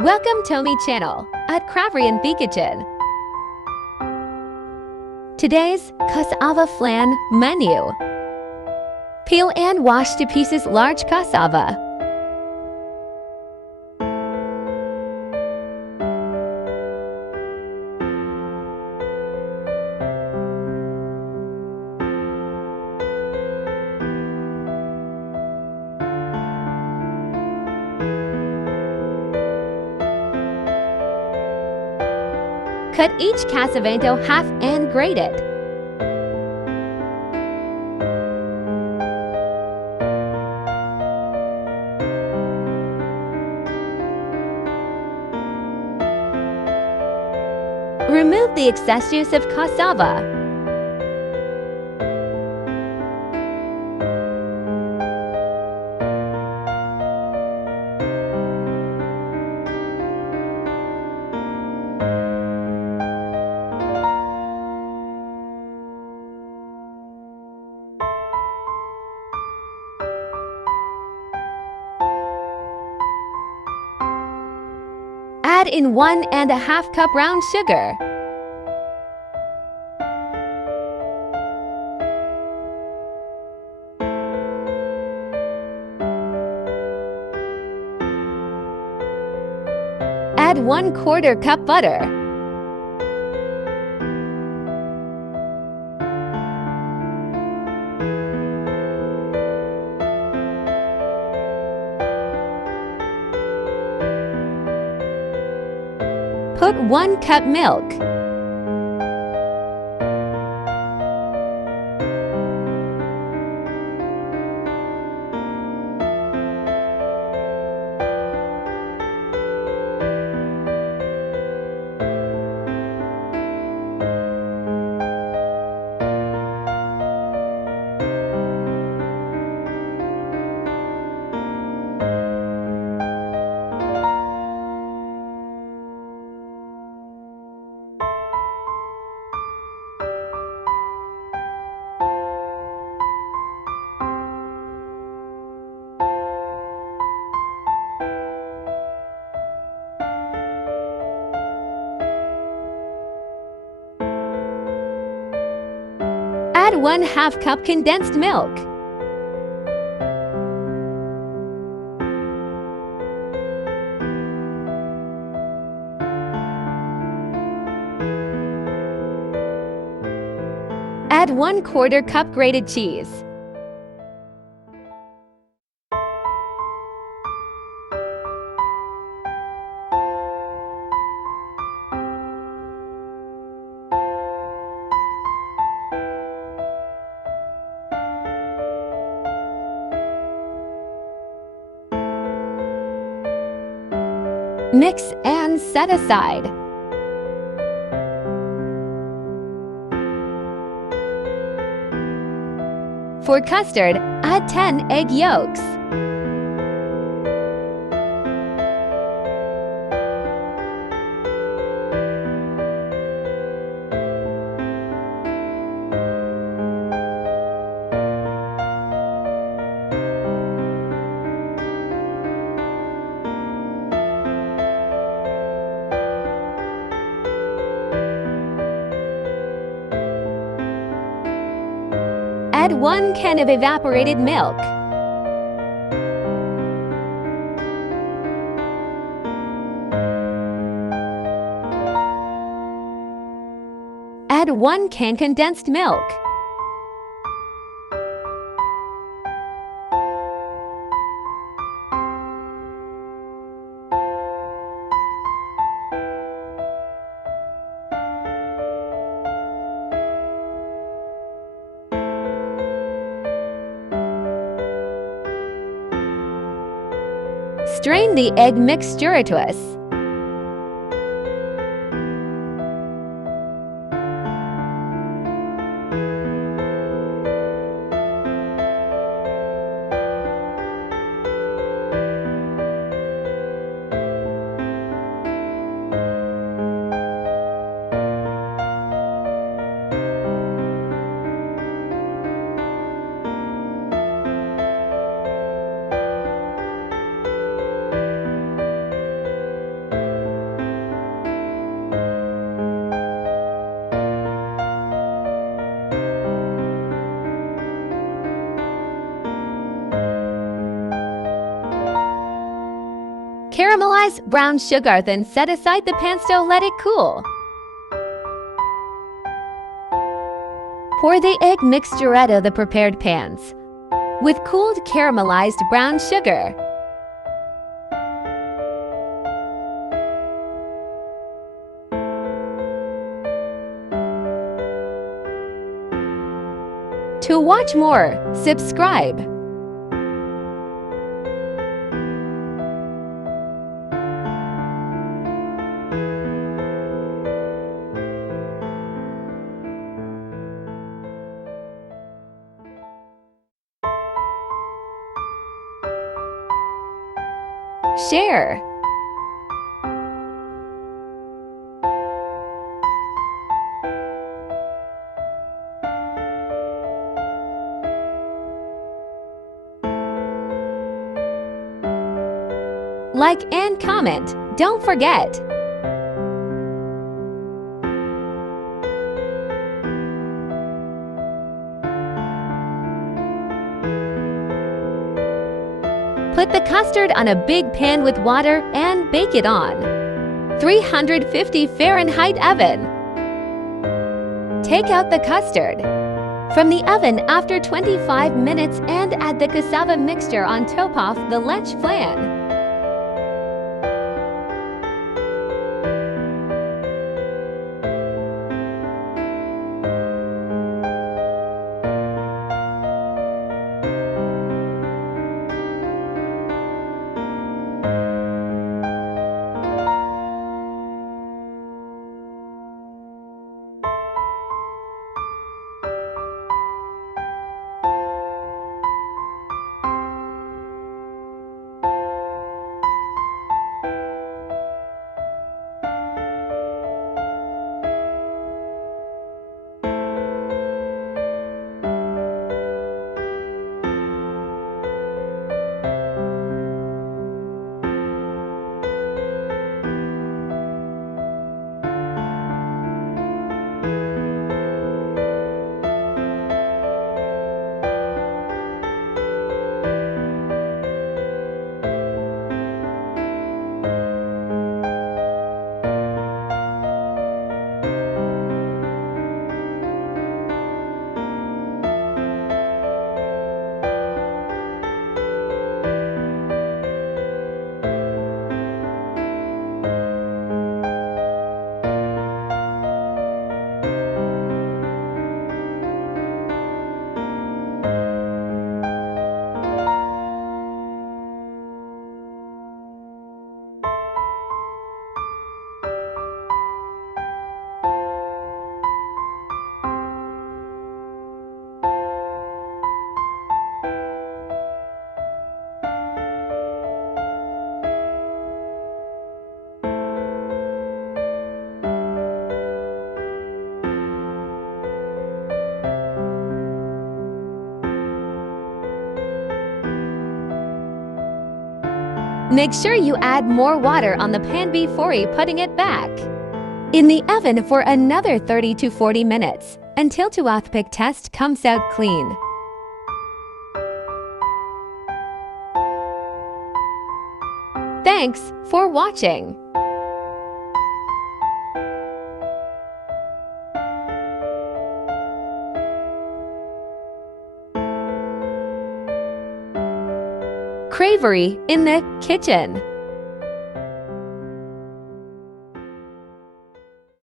Welcome to my channel at Korean Kitchen. Today's Cassava Flan menu. Peel and wash to pieces large cassava. Cut each cassava into half and grate it. Remove the excess juice of cassava. Add in 1½ cup brown sugar. Add 1/4 cup butter. Put 1 cup milk. Add 1/2 cup condensed milk. Add 1/4 cup grated cheese. Mix and set aside. For custard, add 10 egg yolks. Add 1 can of evaporated milk. Add 1 can condensed milk. Strain the egg mixture to us. Caramelize brown sugar, then set aside the pan stove, let it cool. Pour the egg mixture into the prepared pans with cooled caramelized brown sugar. To watch more, subscribe. Share. Like and comment. Don't forget. Put the custard on a big pan with water and bake it on 350 Fahrenheit oven. Take out the custard from the oven after 25 minutes and add the cassava mixture on top of the lunch flan. Make sure you add more water on the pan before putting it back in the oven for another 30 to 40 minutes until the toothpick test comes out clean. Thanks for watching. Cravery in the kitchen.